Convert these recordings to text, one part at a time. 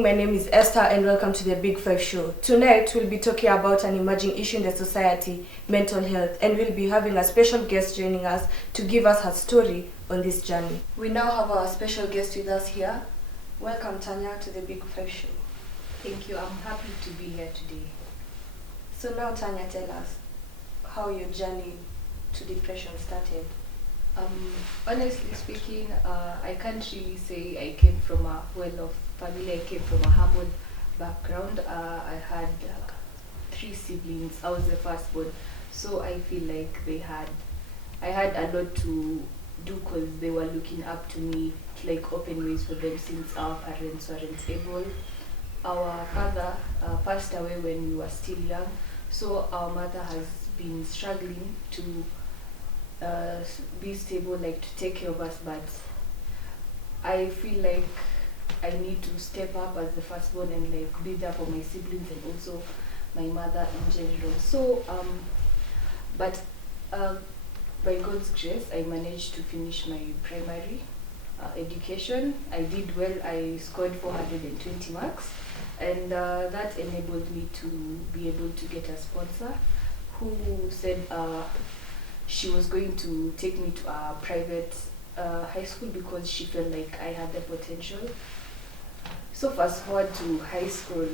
evening, my name is Esther and welcome to the Big Five Show. Tonight we'll be talking about an emerging issue in the society, mental health, and we'll be having a special guest joining us to give us her story on this journey. We now have our special guest with us here. Welcome, Tanya, to the Big Five Show. Thank you, I'm happy to be here today. So now, Tanya, tell us how your journey to depression started. Honestly speaking, I can't really say I came from a well-off family. I came from a humble background. I had 3 siblings. I was the firstborn, so I feel like I had a lot to do because they were looking up to me to like open ways for them since our parents weren't able. Our father passed away when we were still young, so our mother has been struggling to be stable, like to take care of us, but I feel like I need to step up as the firstborn and like be there for my siblings and also my mother in general. So but by God's grace I managed to finish my primary education. I did well. I scored 420 marks, and that enabled me to be able to get a sponsor who said she was going to take me to a private high school because she felt like I had the potential. So fast forward to high school,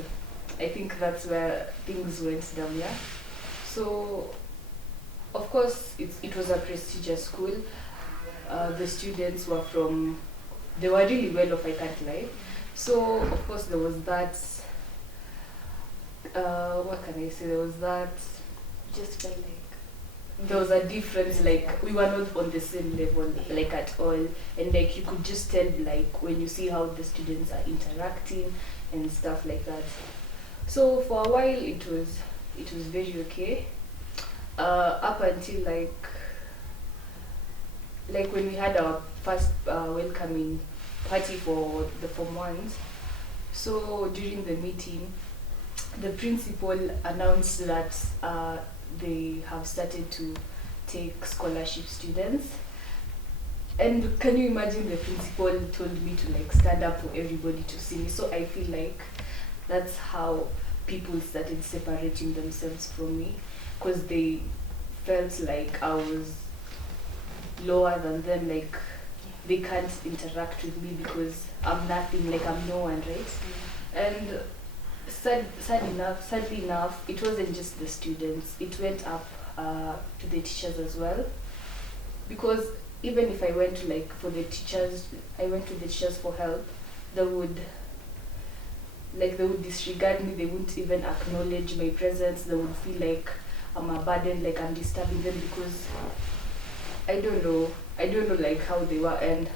I think that's where things went down, yeah. So of course it was a prestigious school. The students were they were really well off, I can't lie. So of course there was that, what can I say, there was that, just felt like there was a difference, like we were not on the same level, like at all, and like you could just tell like when you see how the students are interacting and stuff like that. So for a while it was very okay, up until like when we had our first welcoming party for the Form 1s. So during the meeting the principal announced that they have started to take scholarship students. And can you imagine, the principal told me to like stand up for everybody to see me. So I feel like that's how people started separating themselves from me, because they felt like I was lower than them, like they can't interact with me because I'm nothing, like I'm no one, right? And sadly enough, it wasn't just the students, it went up to the teachers as well. Because even if I went to like for the teachers, I went to the teachers for help, they would disregard me, they wouldn't even acknowledge my presence, they would feel like I'm a burden, like I'm disturbing them, because I don't know like how they were. And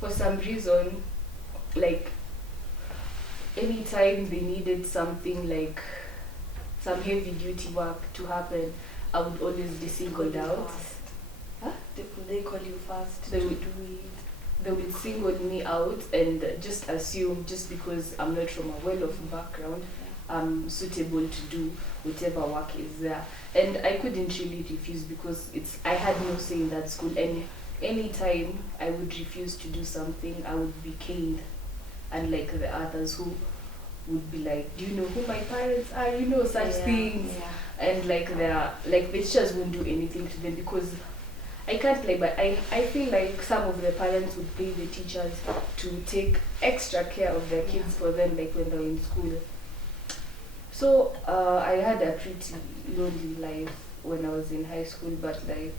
for some reason, like anytime they needed something, like some heavy duty work to happen, I would always be singled out. Huh? They call you fast. They would single me out and just assume just because I'm not from a well-off background, I'm suitable to do whatever work is there. And I couldn't really refuse because I had no say in that school, and anytime I would refuse to do something, I would be caned. And like the others who would be like, do you know who my parents are, such things. And like the teachers wouldn't do anything to them because I can't play, but I feel like some of the parents would pay the teachers to take extra care of their kids for them, like when they're in school. So I had a pretty lonely life when I was in high school, but like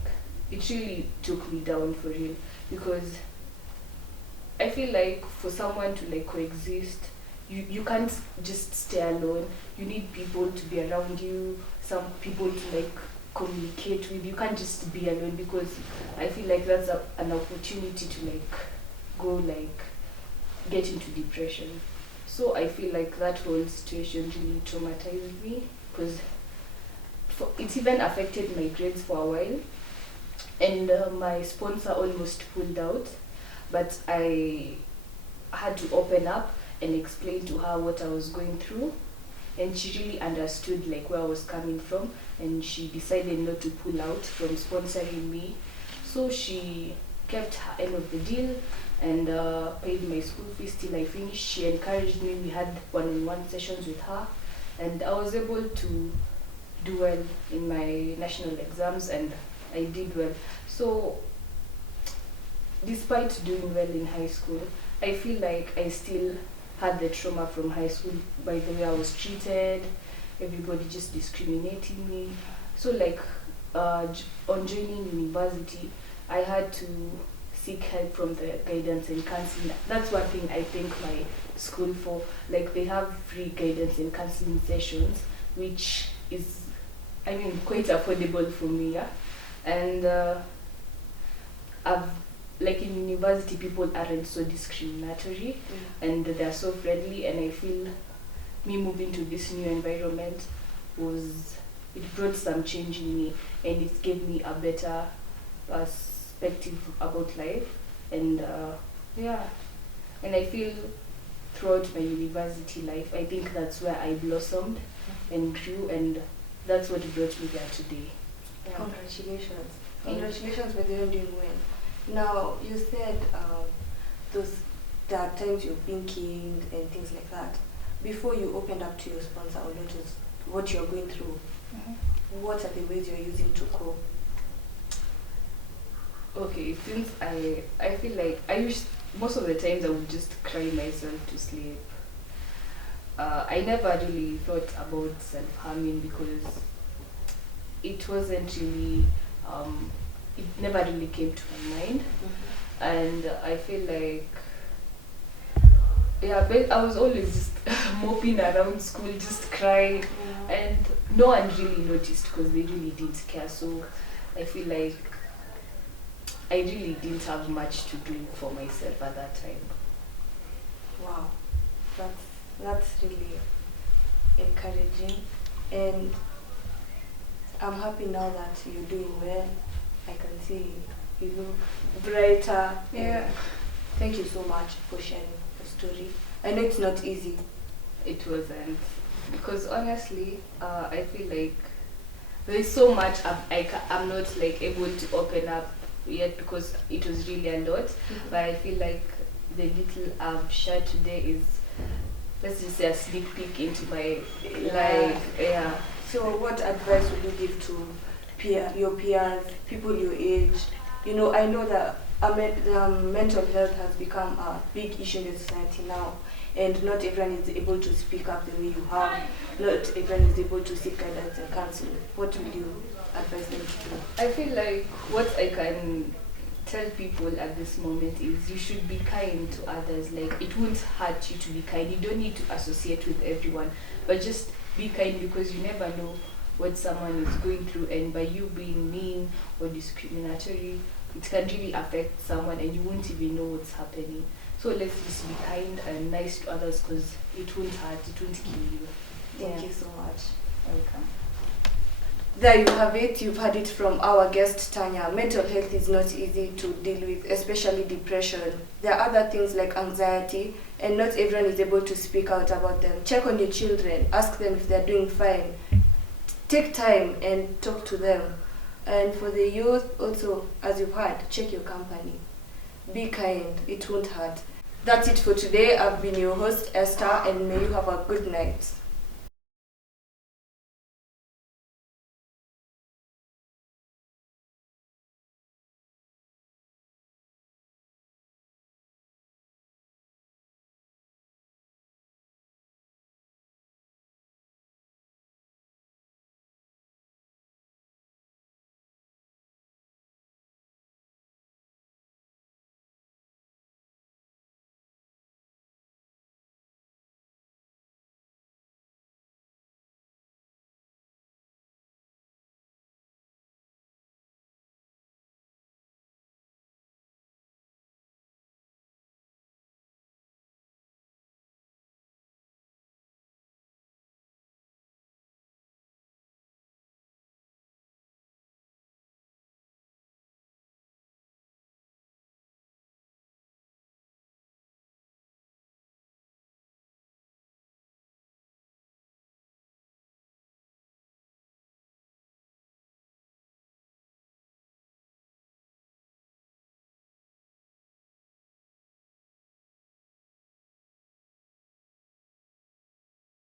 it really took me down for real, because I feel like for someone to like coexist, you can't just stay alone. You need people to be around you, some people to like communicate with. You can't just be alone, because I feel like that's an opportunity to like go like get into depression. So I feel like that whole situation really traumatized me, because it even affected my grades for a while, and my sponsor almost pulled out. But I had to open up and explain to her what I was going through, and she really understood like where I was coming from, and she decided not to pull out from sponsoring me. So she kept her end of the deal and paid my school fees till I finished. She encouraged me. We had one-on-one sessions with her, and I was able to do well in my national exams, and I did well. So despite doing well in high school, I feel like I still had the trauma from high school by the way I was treated, everybody just discriminating me. So like on joining university, I had to seek help from the guidance and counseling. That's one thing I thank my school for. Like they have free guidance and counseling sessions, which is, I mean, quite affordable for me, yeah. And I've like in university, people aren't so discriminatory, and they're so friendly. And I feel me moving to this new environment it brought some change in me, and it gave me a better perspective about life. And yeah, and I feel throughout my university life, I think that's where I blossomed and grew, and that's what brought me here today. Yeah. Congratulations. Congratulations for doing well. Now, you said there are times you've been caned and things like that. Before you opened up to your sponsor or noticed what you're going through, what are the ways you're using to cope? Okay, since I feel like most of the times I would just cry myself to sleep. I never really thought about self-harming because it wasn't really, it never really came to my mind. And I feel like, yeah, but I was always just moping around school, just crying, and no one really noticed because they really didn't care. So I feel like I really didn't have much to do for myself at that time. Wow, that's really encouraging, and I'm happy now that you're doing well. I can see you look brighter. Yeah. Thank you so much for sharing the story. I know it's not easy. It wasn't, because honestly, I feel like there's so much I'm not like able to open up yet because it was really a lot. But I feel like the little I've shared today is, let's just say, a sneak peek into my life. Yeah. So what advice would you give to your peers, people your age? You know, I know that mental health has become a big issue in the society now, and not everyone is able to speak up the way you have. Not everyone is able to seek guidance and counseling. What would you advise them to do? I feel like what I can tell people at this moment is you should be kind to others. Like, it won't hurt you to be kind. You don't need to associate with everyone, but just be kind, because you never know what someone is going through, and by you being mean or discriminatory, it can really affect someone and you won't even know what's happening. So let's just be kind and nice to others, because it won't hurt, it won't kill you. Thank you so much. Welcome. There you have it. You've heard it from our guest, Tanya. Mental health is not easy to deal with, especially depression. There are other things like anxiety, and not everyone is able to speak out about them. Check on your children. Ask them if they're doing fine. Take time and talk to them. And for the youth also, as you've heard, check your company. Be kind. It won't hurt. That's it for today. I've been your host, Esther, and may you have a good night.